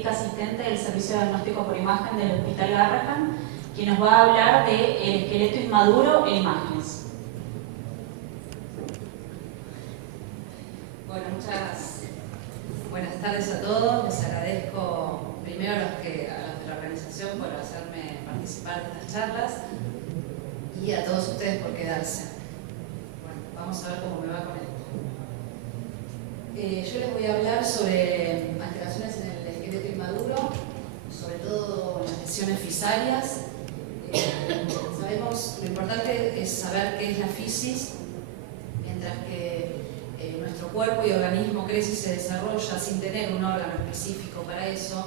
médica asistente del Servicio de Diagnóstico por Imagen del Hospital Garrahan, quien nos va a hablar del esqueleto inmaduro en imágenes. Bueno, muchas buenas tardes a todos. Les agradezco primero a los de la organización por hacerme participar de estas charlas y a todos ustedes por quedarse. Bueno, vamos a ver cómo me va con esto. Yo les voy a hablar sobre alteraciones en el esqueleto inmaduro, sobre todo las lesiones fisarias. Sabemos, lo importante es saber qué es la fisis, mientras que nuestro cuerpo y organismo crece y se desarrolla sin tener un órgano específico para eso.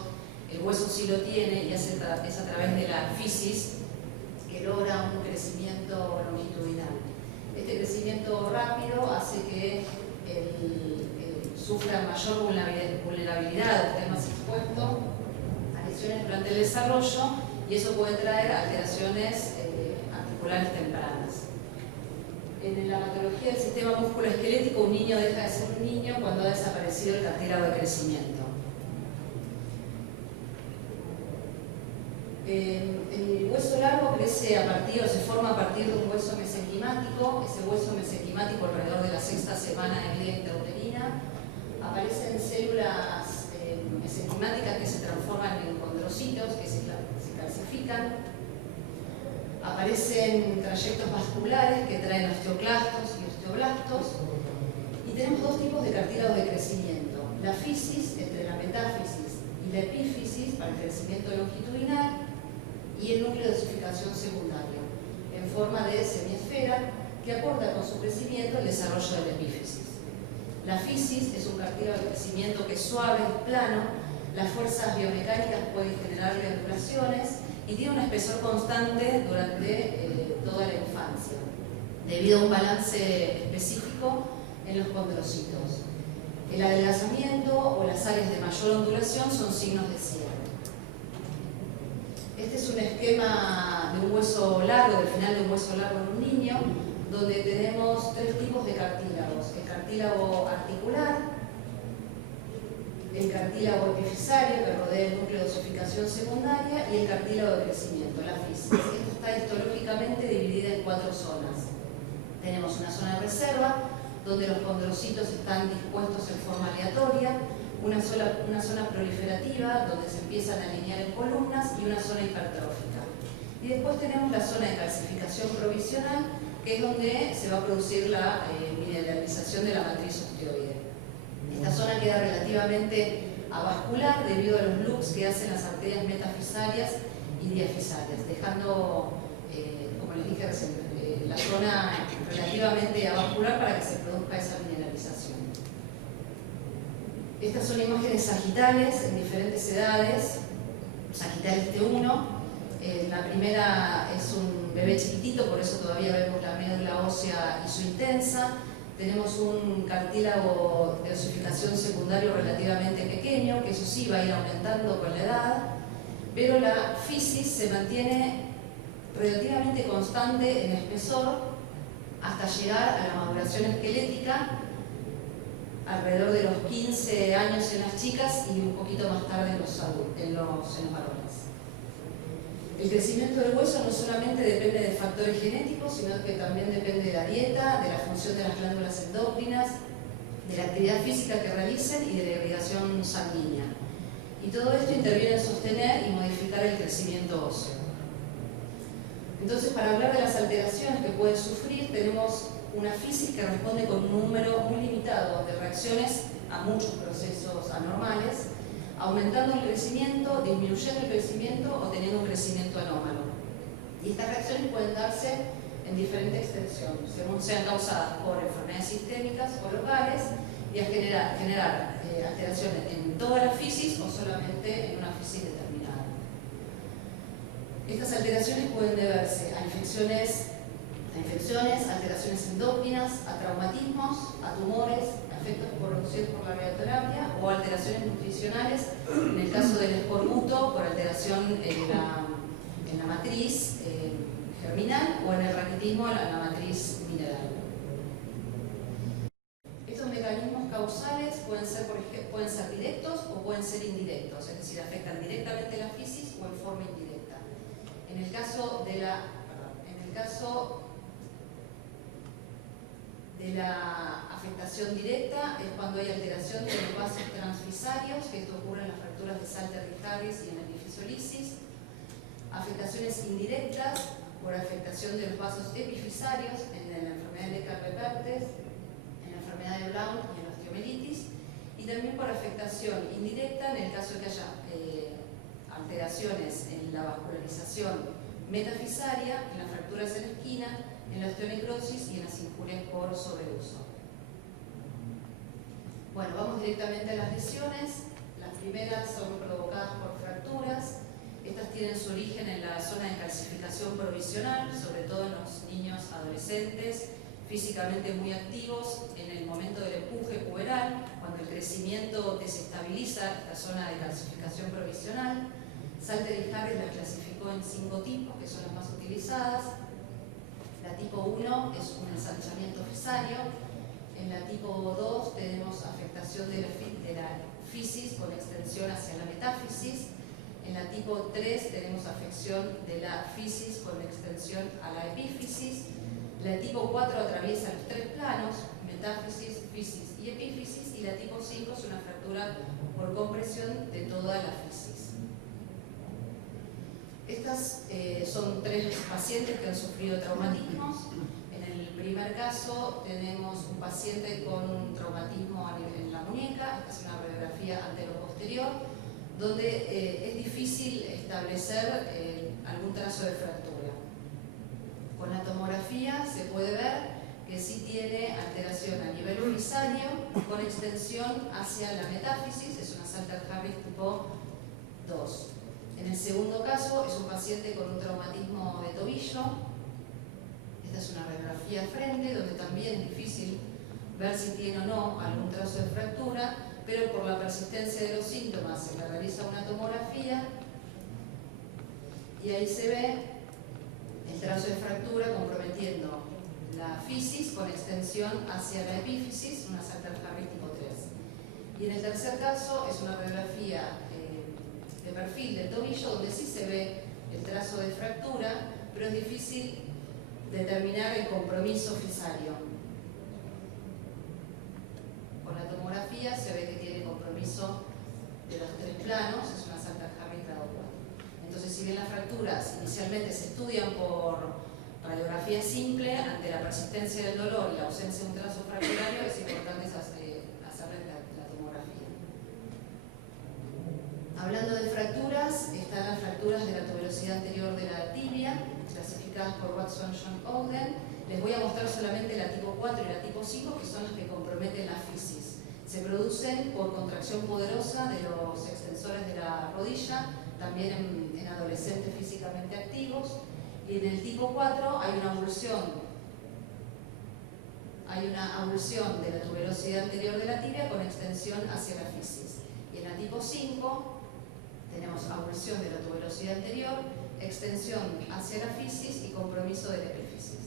El hueso sí lo tiene y es a través de la fisis que logra un crecimiento longitudinal. Este crecimiento rápido hace que sufra mayor vulnerabilidad, esté más expuesto a lesiones durante el desarrollo, y eso puede traer alteraciones articulares tempranas. En la patología del sistema musculoesquelético, un niño deja de ser un niño cuando ha desaparecido el cartílago de crecimiento. El hueso largo crece o se forma a partir de un hueso mesenquimático. Ese hueso mesenquimático, alrededor de la 6ª semana de vida intrauterina, aparecen células mesenquimáticas que se transforman en condrocitos, que se calcifican. Aparecen trayectos vasculares que traen osteoclastos y osteoblastos. Y tenemos dos tipos de cartílagos de crecimiento: la fisis, entre la metáfisis y la epífisis, para el crecimiento longitudinal, y el núcleo de osificación secundario, en forma de semiesfera, que aporta con su crecimiento el desarrollo de la epífisis. La fisis es un cartílago de crecimiento que es suave, es plano. Las fuerzas biomecánicas pueden generarle ondulaciones y tiene un espesor constante durante toda la infancia, debido a un balance específico en los condrocitos. El adelgazamiento o las áreas de mayor ondulación son signos de cierre. Este es un esquema de un hueso largo, del final de un hueso largo en un niño, donde tenemos tres tipos de cartílagos: el cartílago articular, el cartílago epifisario, que rodea el núcleo de osificación secundaria, y el cartílago de crecimiento, la fisis. Esto está histológicamente dividida en 4 zonas. Tenemos una zona de reserva, donde los condrocitos están dispuestos en forma aleatoria, una zona proliferativa, donde se empiezan a alinear en columnas, y una zona hipertrófica. Y después tenemos la zona de calcificación provisional, que es donde se va a producir la mineralización de la matriz osteoide. Esta zona queda relativamente avascular debido a los loops que hacen las arterias metafisarias y diafisarias, dejando, como les dije recién, la zona relativamente avascular para que se produzca esa mineralización. Estas son imágenes sagitales en diferentes edades. Sagital T1. La primera es un bebé chiquitito, por eso todavía vemos la médula ósea isointensa. Tenemos un cartílago de osificación secundario relativamente pequeño, que eso sí va a ir aumentando con la edad, pero la fisis se mantiene relativamente constante en espesor hasta llegar a la maduración esquelética alrededor de los 15 años en las chicas y un poquito más tarde en los varones. El crecimiento del hueso no solamente depende de factores genéticos, sino que también depende de la dieta, de la función de las glándulas endócrinas, de la actividad física que realicen y de la irrigación sanguínea. Y todo esto interviene en sostener y modificar el crecimiento óseo. Entonces, para hablar de las alteraciones que puede sufrir, tenemos una fisis que responde con un número muy limitado de reacciones a muchos procesos anormales, aumentando el crecimiento, disminuyendo el crecimiento o teniendo un crecimiento anómalo. Y estas reacciones pueden darse en diferente extensión, según sean causadas por enfermedades sistémicas o locales, y a generar alteraciones en toda la fisis o solamente en una fisis determinada. Estas alteraciones pueden deberse a infecciones, alteraciones endócrinas, a traumatismos, a tumores, a efectos producidos por la radioterapia o alteraciones nutricionales, en el caso del escorbuto, por alteración en la matriz germinal, o en el raquitismo, en la matriz mineral. Estos mecanismos causales pueden ser, por ejemplo, pueden ser directos o pueden ser indirectos, es decir, afectan directamente la fisis o en forma indirecta. En el caso de la afectación directa es cuando hay alteración de los vasos transfisarios, que esto ocurre en las fracturas de Salter-Harris y en el epifisiolisis. Afectaciones indirectas por afectación de los vasos epifisarios en la enfermedad de Carpe-Pertes, en la enfermedad de Blount y en la osteomielitis, y también por afectación indirecta en el caso de que haya alteraciones en la vascularización metafisaria, en las fracturas en la esquina, en la osteonecrosis y en las injurias por sobreuso. Bueno, vamos directamente a las lesiones. Las primeras son provocadas por fracturas. Estas tienen su origen en la zona de calcificación provisional, sobre todo en los niños adolescentes, físicamente muy activos en el momento del empuje puberal, cuando el crecimiento desestabiliza esta zona de calcificación provisional. Salter y Harris las clasificó en 5 tipos, que son las más utilizadas. La tipo 1 es un ensanchamiento fisario. En la tipo 2 tenemos afectación de la fisis con extensión hacia la metáfisis. En la tipo 3 tenemos afección de la fisis con extensión a la epífisis. La tipo 4 atraviesa los 3 planos, metáfisis, fisis y epífisis. Y la tipo 5 es una fractura por compresión de toda la fisis. Estas son 3 pacientes que han sufrido traumatismos. En el primer caso tenemos un paciente con un traumatismo en la muñeca. Esta es una radiografía antero-posterior, donde es difícil establecer algún trazo de fractura. Con la tomografía se puede ver que sí tiene alteración a nivel fisario con extensión hacia la metáfisis. Es una Salter-Harris tipo 2. En el segundo caso es un paciente con un traumatismo de tobillo. Esta es una radiografía frente, donde también es difícil ver si tiene o no algún trazo de fractura, pero por la persistencia de los síntomas se le realiza una tomografía y ahí se ve el trazo de fractura comprometiendo la fisis con extensión hacia la epífisis, una Salter-Harris tipo 3. Y en el tercer caso es una radiografía de perfil del tobillo, donde sí se ve el trazo de fractura, pero es difícil determinar el compromiso fisario. Con la tomografía se ve que tiene compromiso de los 3 planos, es una Salter-Harris grado 4. Entonces, si bien las fracturas inicialmente se estudian por radiografía simple, ante la persistencia del dolor y la ausencia de un trazo fracturario, es importante hacerle la tomografía. Hablando de fracturas, están las fracturas de la tuberosidad anterior de la tibia, clasificadas por Watson, John, Ogden. Les voy a mostrar solamente la tipo 4 y la tipo 5, que son las que comprometen la fisis. Se producen por contracción poderosa de los extensores de la rodilla, también en adolescentes físicamente activos. Y en el tipo 4 hay una avulsión de la tuberosidad anterior de la tibia con extensión hacia la fisis. Y en la tipo 5 tenemos avulsión de la tuberosidad anterior, extensión hacia la fisis y compromiso de la epífisis.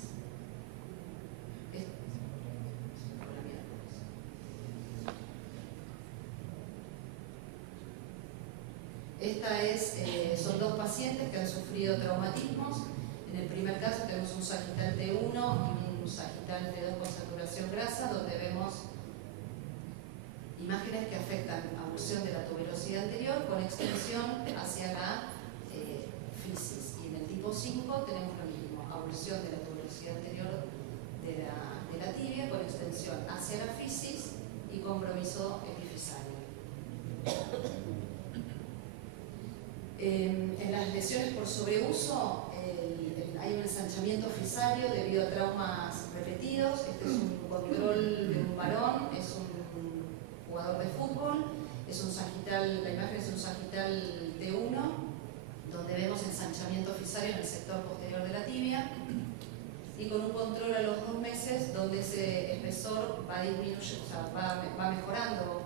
Son 2 pacientes que han sufrido traumatismos. En el primer caso tenemos un sagital T1 y un sagital T2 con saturación grasa, donde vemos imágenes que afectan avulsión de la tuberosidad anterior con extensión hacia la fisis. Y en el tipo 5 tenemos lo mismo, avulsión de la tuberosidad anterior de la tibia con extensión hacia la fisis y compromiso epifisario. En las lesiones por sobreuso hay un ensanchamiento fisario debido a traumas repetidos. Este es un control de un varón, es un jugador de fútbol, es un sagital, la imagen es un sagital T1, donde vemos ensanchamiento fisario en el sector posterior de la tibia, y con un control a los 2 meses donde ese espesor va disminuyendo, o sea, va mejorando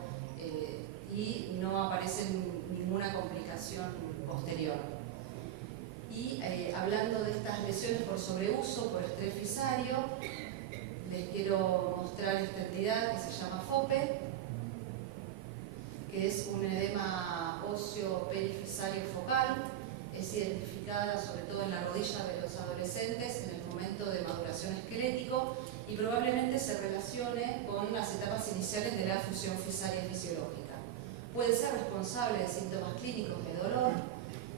y no aparece ninguna complicación posterior. Y hablando de estas lesiones por sobreuso, por estrés fisario, les quiero mostrar esta entidad que se llama FOPE. que es un edema óseo perifisario focal. Es identificada sobre todo en la rodilla de los adolescentes en el momento de maduración esquelético y probablemente se relacione con las etapas iniciales de la fusión fisaria fisiológica. Puede ser responsable de síntomas clínicos de dolor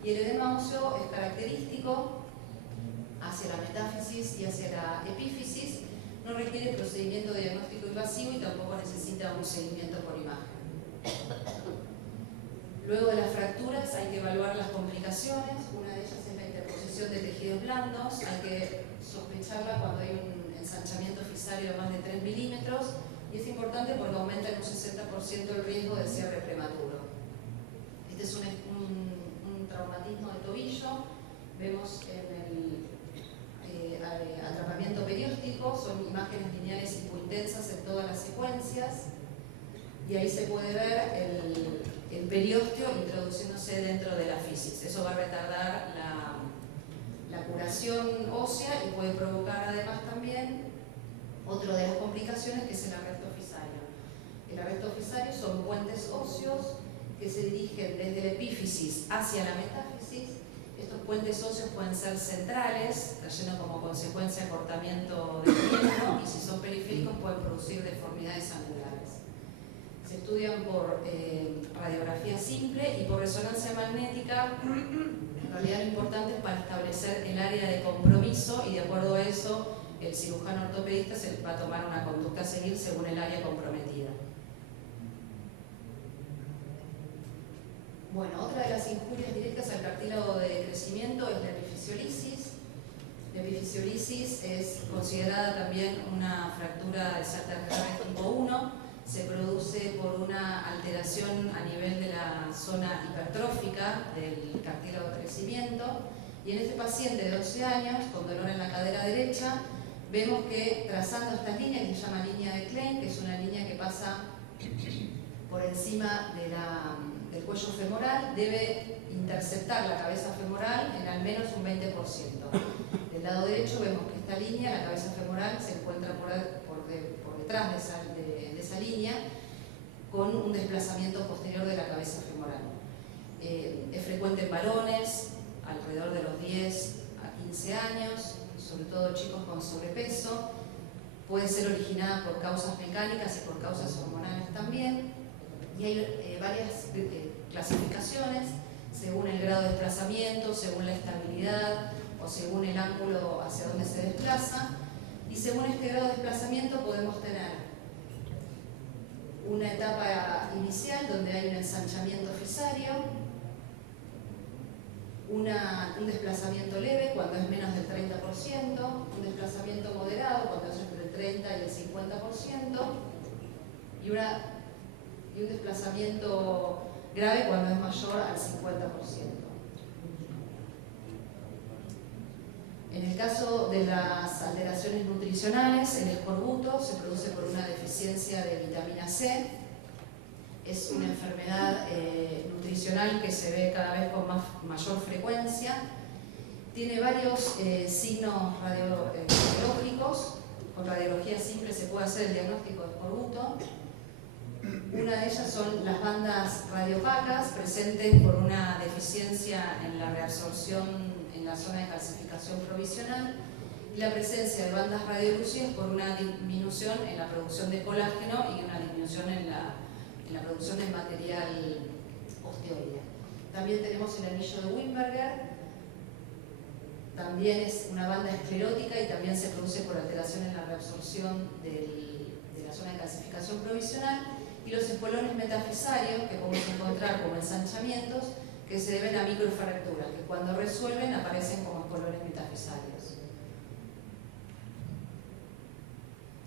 y el edema óseo es característico hacia la metáfisis y hacia la epífisis. No requiere procedimiento diagnóstico invasivo y tampoco necesita un seguimiento por imagen. Luego de las fracturas hay que evaluar las complicaciones. Una de ellas es la interposición de tejidos blandos. Hay que sospecharla cuando hay un ensanchamiento fisario de más de 3 milímetros y es importante porque aumenta en un 60% el riesgo de cierre prematuro. Este es un traumatismo de tobillo. Vemos en el atrapamiento perióstico, son imágenes lineales hipointensas en todas las secuencias y ahí se puede ver el periósteo introduciéndose dentro de la fisis. Eso va a retardar la curación ósea y puede provocar además también otra de las complicaciones, que es el arresto fisario. El arresto fisario son puentes óseos que se dirigen desde la epífisis hacia la metáfisis. Estos puentes óseos pueden ser centrales, trayendo como consecuencia acortamiento del tiempo, y si son periféricos pueden producir deformidades angulares. Se estudian por radiografía simple y por resonancia magnética. En realidad lo importante es para establecer el área de compromiso y de acuerdo a eso el cirujano ortopedista se va a tomar una conducta a seguir según el área comprometida. Bueno, otra de las injurias directas al cartílago de crecimiento es la epifisiolisis. La epifisiolisis es considerada también una fractura de Salter-Harris tipo 1. Se produce por una alteración a nivel de la zona hipertrófica del cartílago de crecimiento. Y en este paciente de 11 años, con dolor en la cadera derecha, vemos que trazando estas líneas, que se llama línea de Klein, que es una línea que pasa por encima del cuello femoral, debe interceptar la cabeza femoral en al menos un 20%. Del lado derecho vemos que esta línea, la cabeza femoral, se encuentra por detrás de esa línea, con un desplazamiento posterior de la cabeza femoral. Es frecuente en varones, alrededor de los 10 a 15 años, sobre todo chicos con sobrepeso. Puede ser originada por causas mecánicas y por causas hormonales también. Y hay varias clasificaciones según el grado de desplazamiento, según la estabilidad o según el ángulo hacia donde se desplaza. Y según este grado de desplazamiento podemos tener una etapa inicial donde hay un ensanchamiento fisario, un desplazamiento leve cuando es menos del 30%, un desplazamiento moderado cuando es entre el 30 y el 50%, y un desplazamiento grave cuando es mayor al 50%. En el caso de las alteraciones nutricionales, el escorbuto se produce por una deficiencia de vitamina C. Es una enfermedad nutricional que se ve cada vez con mayor frecuencia. Tiene varios signos radiológicos. Con radiología simple se puede hacer el diagnóstico de escorbuto. Una de ellas son las bandas radiopacas presentes por una deficiencia en la reabsorción en la zona de calcificación provisional y la presencia de bandas radiolúcidas por una disminución en la producción de colágeno y una disminución en la producción del material osteoide. También tenemos el anillo de Wimberger, también es una banda esclerótica y también se produce por alteración en la reabsorción de la zona de calcificación provisional, y los espolones metafisarios, que podemos encontrar como ensanchamientos, que se deben a microfracturas, que cuando resuelven aparecen como espolones metafisarios.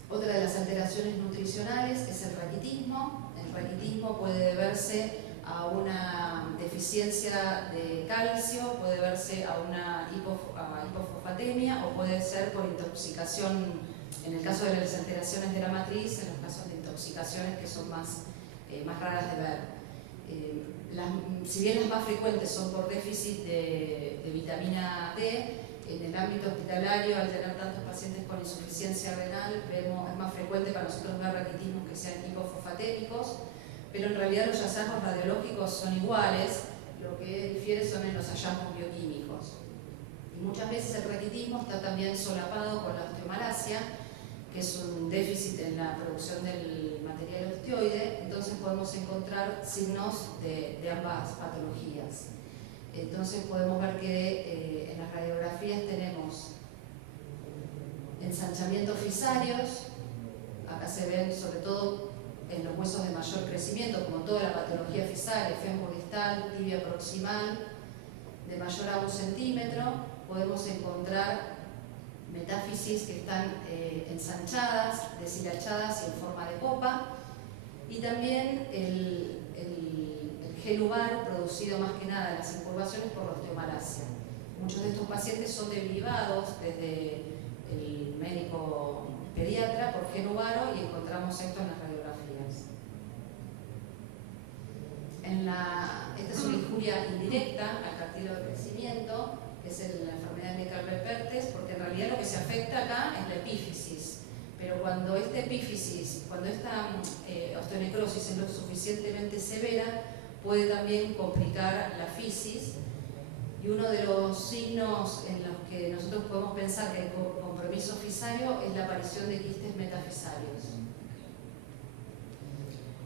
Otra de las alteraciones nutricionales es el raquitismo. El raquitismo puede deberse a una deficiencia de calcio, puede deberse a una hipofosfatemia o puede ser por intoxicación, en el caso de las alteraciones de la matriz, en los casos de intoxicaciones que son más raras de ver. Si bien las más frecuentes son por déficit de vitamina D, en el ámbito hospitalario, al tener tantos pacientes con insuficiencia renal, es más frecuente para nosotros ver raquitismos que sean hipofosfatémicos, pero en realidad los hallazgos radiológicos son iguales, lo que difiere son en los hallazgos bioquímicos. Y muchas veces el raquitismo está también solapado con la osteomalacia, que es un déficit en la producción del material osteoide, entonces podemos encontrar signos de ambas patologías. Entonces podemos ver que en las radiografías tenemos ensanchamientos fisarios, acá se ven sobre todo en los huesos de mayor crecimiento, como toda la patología fisaria, femordistal, tibia proximal, de mayor a 1 centímetro, podemos encontrar metáfisis que están ensanchadas, deshilachadas y en forma de copa, y también el gel uvar producido más que nada en las incurvaciones por la osteomalacia. Muchos de estos pacientes son derivados desde el médico pediatra por gel uvaro y encontramos esto en las radiografías. Esta es una injuria indirecta al cartílago de crecimiento, que es la enfermedad de Necker-Pertes, porque en realidad lo que se afecta acá es la epífisis. Pero cuando esta epífisis, cuando esta osteonecrosis es lo suficientemente severa, puede también complicar la fisis. Y uno de los signos en los que nosotros podemos pensar que hay compromiso fisario es la aparición de quistes metafisarios.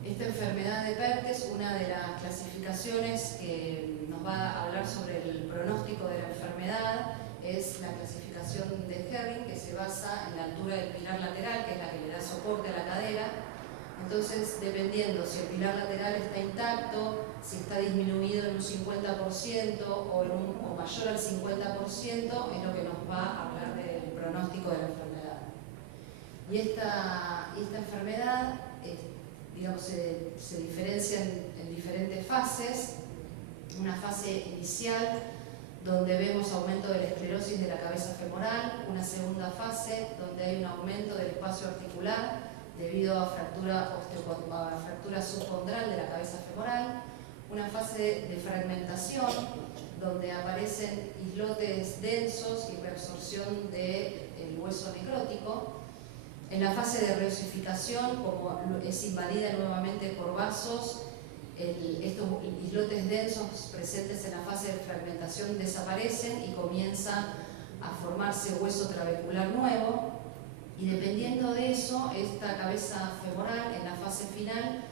Esta enfermedad de Pertes, una de las clasificaciones que nos va a hablar sobre el pronóstico de la enfermedad, es la clasificación de Herring, que se basa en la altura del pilar lateral, que es la que le da soporte a la cadera. Entonces, dependiendo si el pilar lateral está intacto, si está disminuido en un 50% o mayor al 50%, es lo que nos va a hablar del pronóstico de la enfermedad. Y esta enfermedad digamos, se diferencia en diferentes fases. Una fase inicial donde vemos aumento de la esclerosis de la cabeza femoral, una segunda fase donde hay un aumento del espacio articular debido a fractura subcondral de la cabeza femoral, una fase de fragmentación donde aparecen islotes densos y reabsorción del hueso necrótico. En la fase de reosificación, como es invadida nuevamente por vasos, estos islotes densos presentes en la fase de fragmentación desaparecen y comienza a formarse hueso trabecular nuevo. Y dependiendo de eso, esta cabeza femoral en la fase final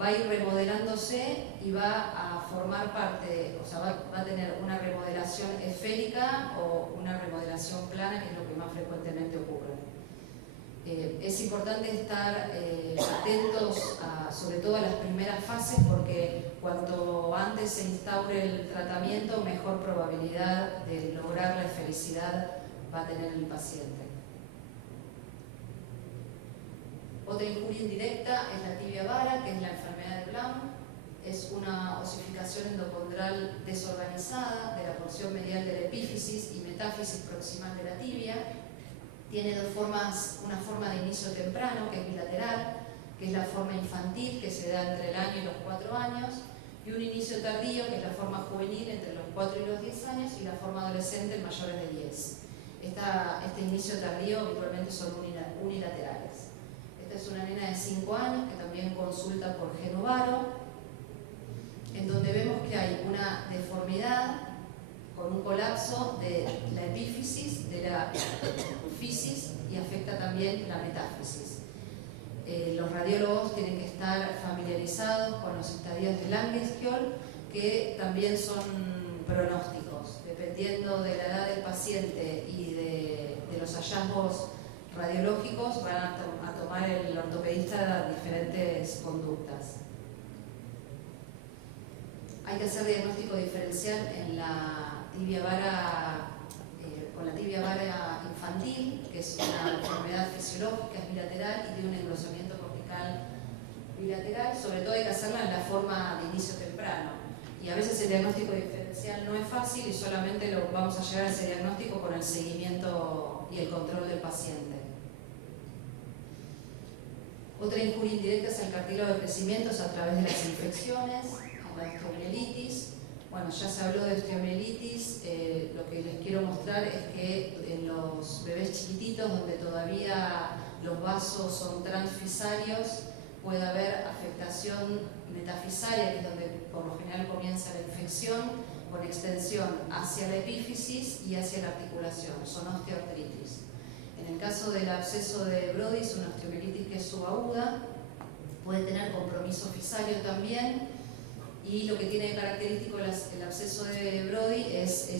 va a ir remodelándose y va a formar parte, o sea, va a tener una remodelación esférica o una remodelación plana, que es lo que más frecuentemente ocurre. Es importante estar atentos sobre todo a las primeras fases, porque cuanto antes se instaure el tratamiento, mejor probabilidad de lograr la esfericidad va a tener el paciente. Otra injuria indirecta es la tibia vara, que es la enfermedad de Blount. Es una osificación endocondral desorganizada de la porción medial de la epífisis y metáfisis proximal de la tibia. Tiene dos formas, una forma de inicio temprano, que es bilateral, que es la forma infantil, que se da entre el año y los 4 años, y un inicio tardío, que es la forma juvenil entre los 4 y los 10 años, y la forma adolescente en mayores de 10. Este inicio tardío habitualmente son unilaterales. Esta es una nena de 5 años que también consulta por gel uvaro, en donde vemos que hay una deformidad con un colapso de la epífisis, de la fisis, y afecta también la metáfisis. Los radiólogos tienen que estar familiarizados con los estadios de Langenskiol, que también son pronósticos. Dependiendo de la edad del paciente y de los hallazgos radiológicos, van a tomar el ortopedista diferentes conductas. Hay que hacer diagnóstico diferencial en la tibia vara, con la tibia vara infantil, que es una enfermedad fisiológica, es bilateral y tiene un engrosamiento cortical bilateral. Sobre todo hay que hacerla en la forma de inicio temprano. Y a veces el diagnóstico diferencial no es fácil y solamente vamos a llegar a ese diagnóstico con el seguimiento y el control del paciente. Otra injuria indirecta es el cartílago de crecimiento a través de las infecciones, la osteomielitis. Bueno, ya se habló de osteomielitis, lo que les quiero mostrar es que en los bebés chiquititos, donde todavía los vasos son transfisarios, puede haber afectación metafisaria, que es donde por lo general comienza la infección, con extensión hacia la epífisis y hacia la articulación, son osteoartritis. En el caso del absceso de Brody, es una osteomielitis que es subaguda, puede tener compromiso fisario también, y lo que tiene de característico el absceso de Brody es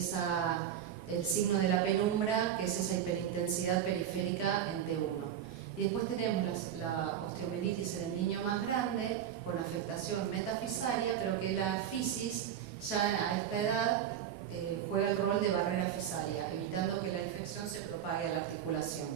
el signo de la penumbra, que es esa hiperintensidad periférica en T1. Y después tenemos la osteomielitis en el niño más grande, con afectación metafisaria, pero que la fisis ya a esta edad juega el rol de barrera fisaria, evitando que la infección se propague a la articulación.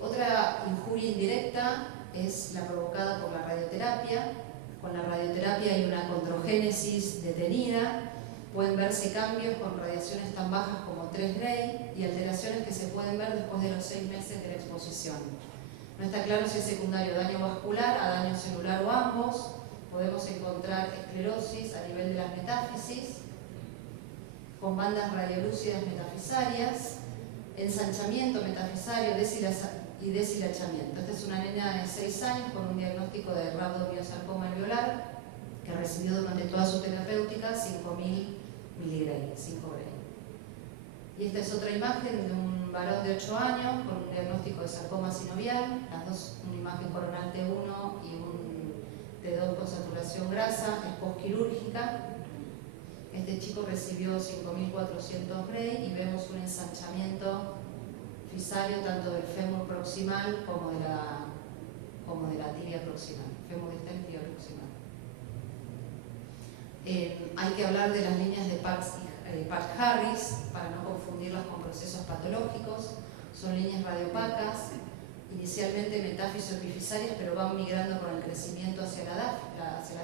Otra injuria indirecta es la provocada por la radioterapia. Con la radioterapia hay una condrogénesis detenida, pueden verse cambios con radiaciones tan bajas como 3 Gray y alteraciones que se pueden ver después de los 6 meses de la exposición. No está claro si es secundario daño vascular, a daño celular o ambos. Podemos encontrar esclerosis a nivel de las metáfisis, con bandas radiolúcidas metafisarias, ensanchamiento metafisario y deshilachamiento. Esta es una nena de 6 años con un diagnóstico de rhabdomyosarcoma alveolar que recibió durante toda su terapéutica 5.000 miligray, 5 Gray. Y esta es otra imagen de un varón de 8 años con un diagnóstico de sarcoma sinovial, las dos, una imagen coronal T1 y un T2 con saturación grasa, es postquirúrgica. Este chico recibió 5.400 Gray y vemos un ensanchamiento fisario tanto del fémur proximal como de la tibia proximal, fémur distal y tibia proximal. Hay que hablar de las líneas de Park-Harris para no confundirlas con procesos patológicos. Son líneas radiopacas, inicialmente metáfiso-epifisarias, pero van migrando con el crecimiento hacia la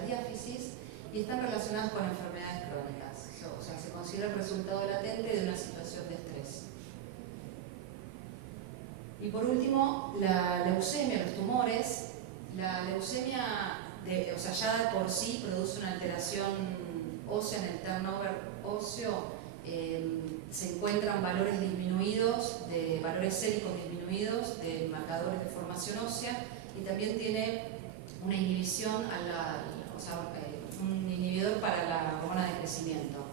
diáfisis y están relacionadas con enfermedades crónicas. O sea, se considera el resultado latente de una situación de estrés. Y por último, la leucemia, los tumores. La leucemia, ya de por sí produce una alteración ósea en el turnover óseo. Se encuentran valores disminuidos, valores séricos disminuidos de marcadores de formación ósea, y también tiene una inhibición, un inhibidor para la hormona de crecimiento.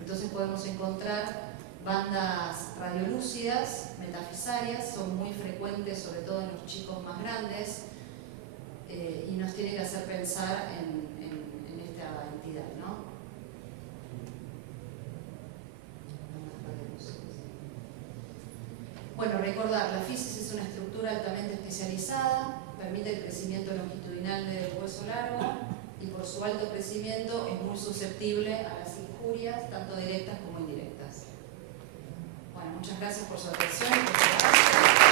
Entonces podemos encontrar bandas radiolúcidas, metafisarias, son muy frecuentes sobre todo en los chicos más grandes, y nos tiene que hacer pensar en esta entidad, ¿no? Bueno, recordar, la fisis es una estructura altamente especializada, permite el crecimiento longitudinal del hueso largo y por su alto crecimiento es muy susceptible a las injurias, tanto directas como indirectas. Bueno, muchas gracias por su atención y por su